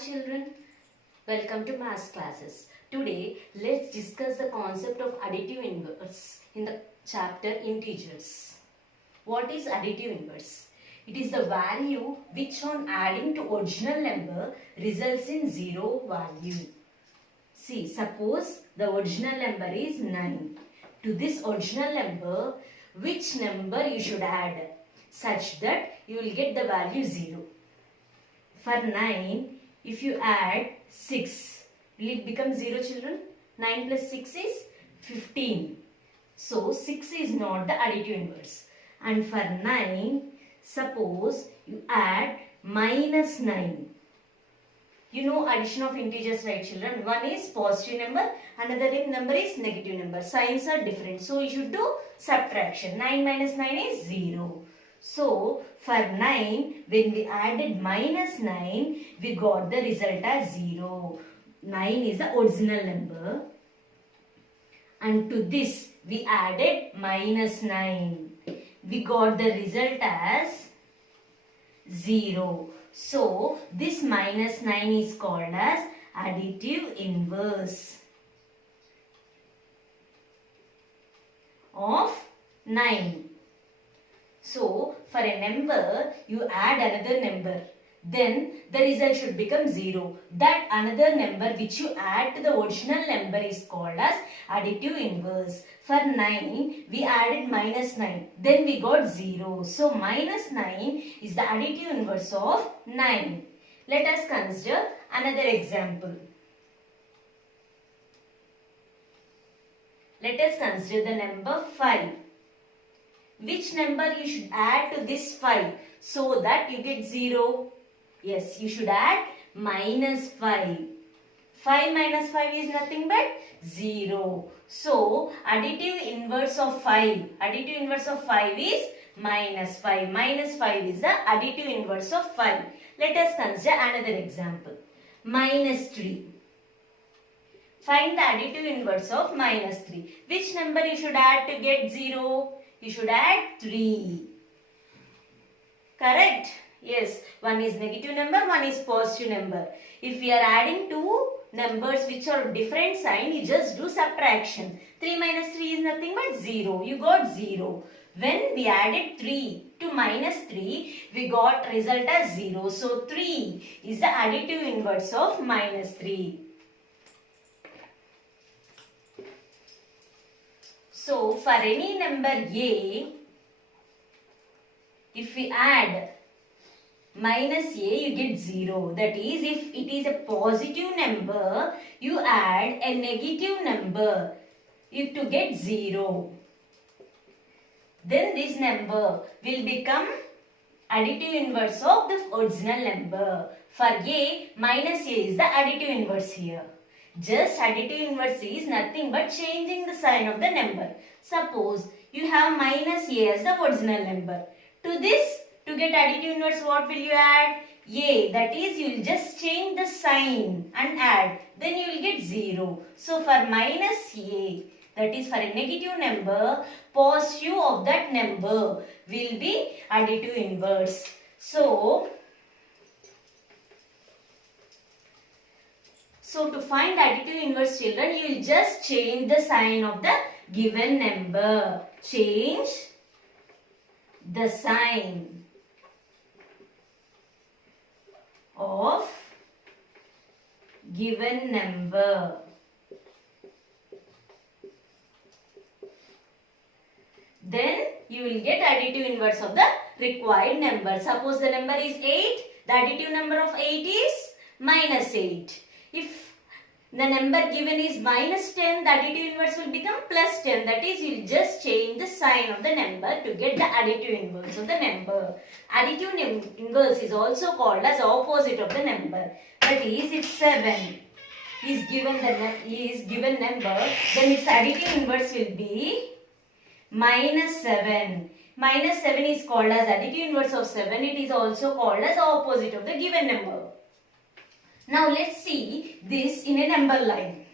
children, welcome to maths classes. Today let's discuss the concept of additive inverse in the chapter integers. What is additive inverse? It is the value which on adding to original number results in zero value. See, suppose the original number is 9. To this original number, which number you should add such that you will get the value 0. For 9, if you add 6, will it become 0 children? 9 plus 6 is 15. So 6 is not the additive inverse. And for 9, suppose you add minus 9. You know addition of integers, right children? One is positive number, another number is negative number. Signs are different. So you should do subtraction. 9 minus 9 is 0. So for 9, when we added minus 9, we got the result as 0. 9 is the original number. And to this, we added minus 9. We got the result as 0. So this minus 9 is called as additive inverse of 9. So for a number, you add another number. Then the result should become 0. That another number which you add to the original number is called as additive inverse. For 9, we added minus 9. Then we got 0. So minus 9 is the additive inverse of 9. Let us consider another example. Let us consider the number 5. Which number you should add to this 5 so that you get 0? Yes, you should add minus 5. 5 minus 5 is nothing but 0. So, additive inverse of 5. Additive inverse of 5 is minus 5. Minus 5 is the additive inverse of 5. Let us consider another example. Minus 3. Find the additive inverse of minus 3. Which number you should add to get 0? You should add 3. Correct? Yes. One is negative number, one is positive number. If we are adding two numbers which are different sign, you just do subtraction. 3 minus 3 is nothing but 0. You got 0. When we added 3 to minus 3, we got result as 0. So 3 is the additive inverse of minus 3. So, for any number A, if we add minus A, you get 0. That is, if it is a positive number, you add a negative number to get 0. Then this number will become additive inverse of the original number. For A, minus A is the additive inverse here. Just additive inverse is nothing but changing the sign of the number. Suppose you have minus A as the original number. To this, to get additive inverse, what will you add? A. That is, you will just change the sign and add. Then you will get 0. So for minus A, that is for a negative number, positive of that number will be additive inverse. So to find additive inverse, children, you will just change the sign of the given number. Change the sign of given number. Then you will get additive inverse of the required number. Suppose the number is 8. The additive number of 8 is minus 8. If the number given is minus 10, the additive inverse will become plus 10. That is, you will just change the sign of the number to get the additive inverse of the number. Additive inverse is also called as opposite of the number. That is, if 7 is given number, then its additive inverse will be minus 7. Minus 7 is called as additive inverse of 7. It is also called as opposite of the given number. Now let's see this in a number line.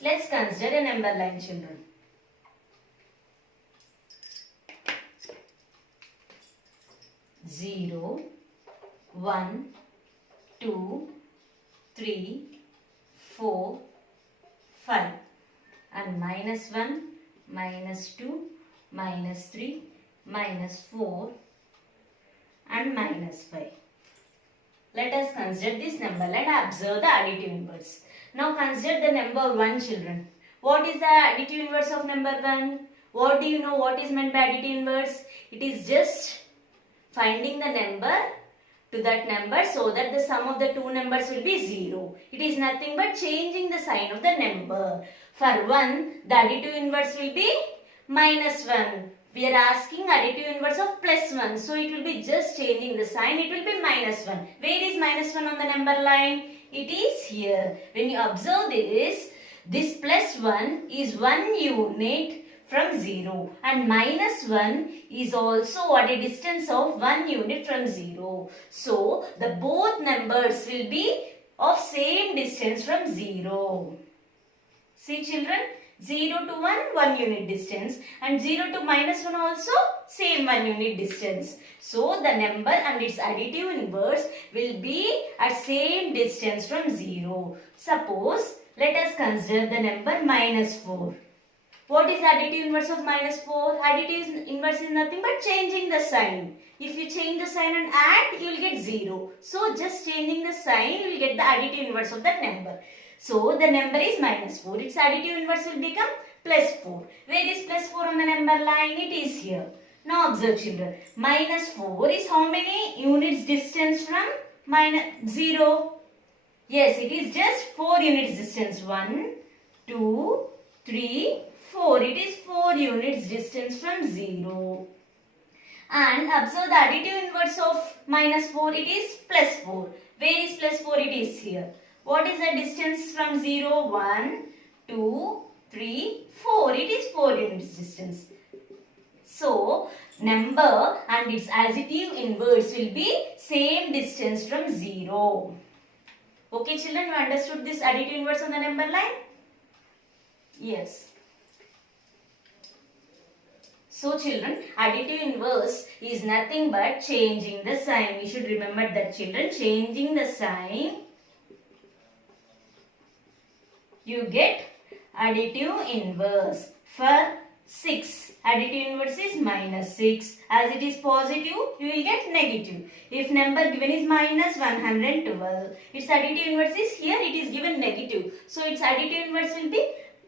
Let's consider a number line, children. 0, 1, 2, 3, 4, 5. And -1, -2, -3, -4 and -5. Let us consider this number. Let us observe the additive inverse. Now consider the number 1, children. What is the additive inverse of number 1? What do you know what is meant by additive inverse? It is just finding the number to that number so that the sum of the two numbers will be 0. It is nothing but changing the sign of the number. For 1, the additive inverse will be -1. We are asking additive inverse of +1. So it will be just changing the sign. It will be -1. Where is -1 on the number line? It is here. When you observe this +1 is 1 unit from 0 and -1 is also what, a distance of 1 unit from 0. So the both numbers will be of same distance from 0. See children, 0 to 1, 1 unit distance, and 0 to -1 also same 1 unit distance. So the number and its additive inverse will be at same distance from 0. Suppose let us consider the number -4. What is additive inverse of -4? Additive inverse is nothing but changing the sign. If you change the sign and add, you will get 0. So just changing the sign, you will get the additive inverse of that number. So the number is -4. Its additive inverse will become +4. Where is +4 on the number line? It is here. Now observe children. -4 is how many units distance from 0? Yes, it is just 4 units distance. 1, 2, 3, 4. It is 4 units distance from 0. And observe the additive inverse of -4. It is +4. Where is +4? It is here. What is the distance from 0? 1, 2, 3, 4. It is 4 units distance. So, number and its additive inverse will be same distance from 0. Okay children, you understood this additive inverse on the number line? Yes. So children, additive inverse is nothing but changing the sign. We should remember that children, changing the sign, you get additive inverse. For 6, additive inverse is -6. As it is positive, you will get negative. If number given is -112, its additive inverse is here, it is given negative. So its additive inverse will be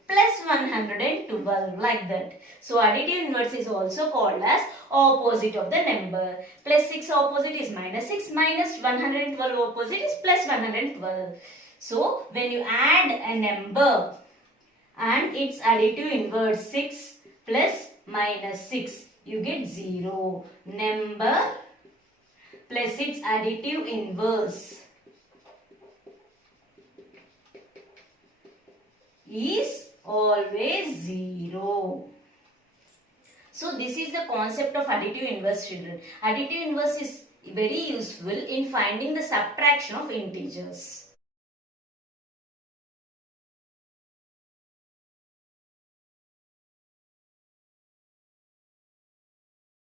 +112, like that. So additive inverse is also called as opposite of the number. +6 opposite is -6, -112 opposite is +112. So when you add a number and its additive inverse 6 plus -6, you get 0. Number plus its additive inverse is always 0. So this is the concept of additive inverse children. Additive inverse is very useful in finding the subtraction of integers.